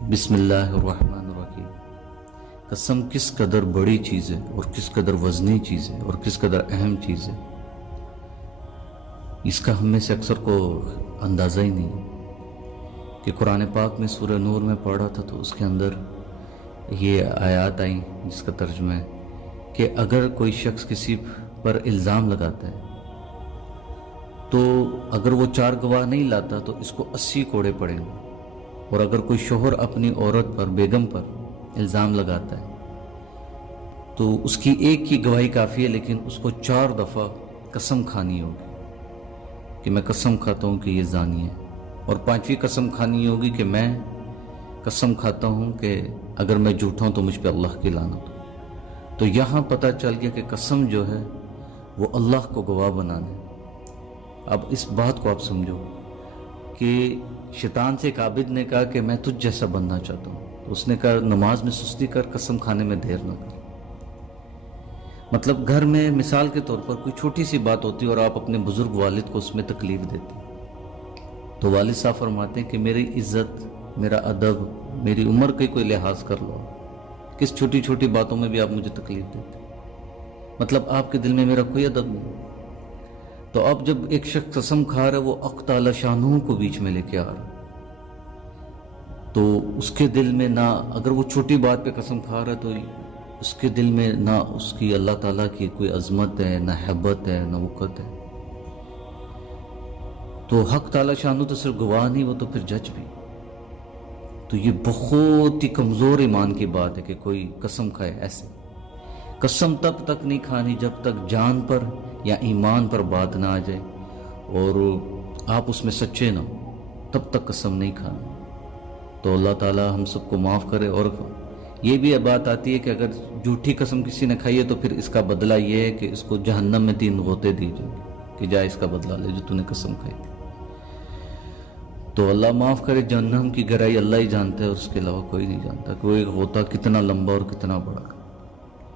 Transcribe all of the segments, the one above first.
بسم اللہ الرحمن الرحیم۔ قسم کس قدر بڑی چیز ہے اور کس قدر وزنی چیز ہے اور کس قدر اہم چیز ہے، اس کا ہم میں سے اکثر کو اندازہ ہی نہیں کہ قرآن پاک میں سورہ نور میں پڑھا تھا تو اس کے اندر یہ آیات آئیں جس کا ترجمہ ہے کہ اگر کوئی شخص کسی پر الزام لگاتا ہے تو اگر وہ 4 گواہ نہیں لاتا تو اس کو 80 کوڑے پڑیں گے، اور اگر کوئی شوہر اپنی عورت پر بیگم پر الزام لگاتا ہے تو اس کی ایک کی گواہی کافی ہے، لیکن اس کو 4 دفعہ قسم کھانی ہوگی کہ میں قسم کھاتا ہوں کہ یہ زانی ہے، اور 5ویں قسم کھانی ہوگی کہ میں قسم کھاتا ہوں کہ اگر میں جھوٹا ہوں تو مجھ پہ اللہ کی لعنت ہو۔ تو یہاں پتہ چل گیا کہ قسم جو ہے وہ اللہ کو گواہ بنانا ہے۔ اب اس بات کو آپ سمجھو کہ شیطان سے ایک عابد نے کہا کہ میں تجھ جیسا بننا چاہتا ہوں، اس نے کہا نماز میں سستی کر، قسم کھانے میں دیر نہ کر۔ مطلب گھر میں مثال کے طور پر کوئی چھوٹی سی بات ہوتی ہے اور آپ اپنے بزرگ والد کو اس میں تکلیف دیتے ہیں تو والد صاحب فرماتے ہیں کہ میری عزت، میرا ادب، میری عمر کا کوئی لحاظ کر لو، کس چھوٹی چھوٹی باتوں میں بھی آپ مجھے تکلیف دیتے ہیں، مطلب آپ کے دل میں میرا کوئی ادب نہیں۔ تو اب جب ایک شخص قسم کھا رہا ہے، وہ حق تعالی شانہ کو بیچ میں لے کے آ رہا ہے، تو اس کے دل میں نہ، اگر وہ چھوٹی بات پہ قسم کھا رہا ہے تو اس کے دل میں نہ اس کی اللہ تعالیٰ کی کوئی عظمت ہے، نہ حیبت ہے، نہ وقت ہے۔ تو حق تعالی شانہ تو صرف گواہ نہیں، وہ تو پھر جج بھی۔ تو یہ بہت ہی کمزور ایمان کی بات ہے کہ کوئی قسم کھائے ایسے۔ قسم تب تک نہیں کھانی جب تک جان پر یا ایمان پر بات نہ آ جائے اور آپ اس میں سچے نہ ہو، تب تک قسم نہیں کھانی۔ تو اللہ تعالی ہم سب کو معاف کرے۔ اور یہ بھی بات آتی ہے کہ اگر جھوٹی قسم کسی نے کھائی ہے تو پھر اس کا بدلہ یہ ہے کہ اس کو جہنم میں 3 غوطے دی جائیں گے کہ جا اس کا بدلہ لے جو تو نے قسم کھائی تھی۔ تو اللہ معاف کرے، جہنم کی گہرائی اللہ ہی جانتا ہے اور اس کے علاوہ کوئی نہیں جانتا کہ وہ ایک غوطہ کتنا لمبا اور کتنا بڑا۔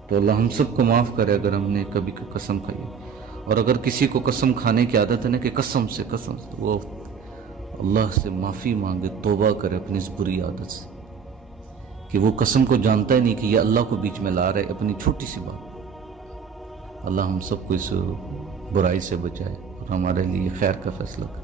تو اللہ ہم سب کو معاف کرے اگر ہم نے کبھی قسم کھائی ہے، اور اگر کسی کو قسم کھانے کی عادت ہے نا کہ قسم سے وہ اللہ سے معافی مانگے، توبہ کرے اپنی اس بری عادت سے کہ وہ قسم کو جانتا ہی نہیں کہ یہ اللہ کو بیچ میں لا رہے اپنی چھوٹی سی بات۔ اللہ ہم سب کو اس برائی سے بچائے اور ہمارے لیے خیر کا فیصلہ کرے۔